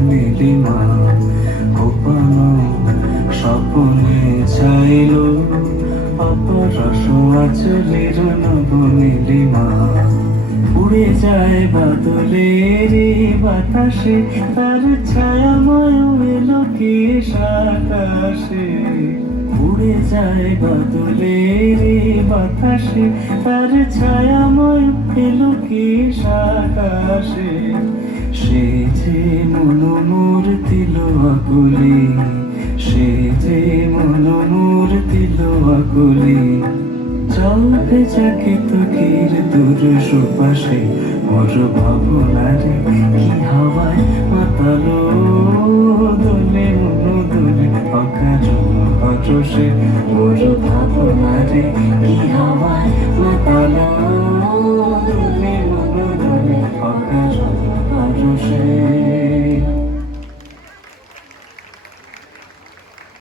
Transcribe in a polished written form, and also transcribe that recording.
নীলিমা গোপানো স্বপ্নে চাইল অপরস আচলের নব নীলিমা উড়ে যায় বাদলের বাতাসে তার ছায়াময় এলো কি আকাশে উড়ে যায় বাদলের বাতাসে তার ছায়াময় এলো কি আকাশে সে যে মনোমূর্তি আকুলি সে যে মনোমূর্তি আকুলি চলতে যাকে তোকের দূর সুপাশে মোর ভাবনারে কি হাওয়ায় মাতালো দোলে মনো দোলে অকারণ হরসে মোর ভাবনারে কি হাওয়ায় মাতালো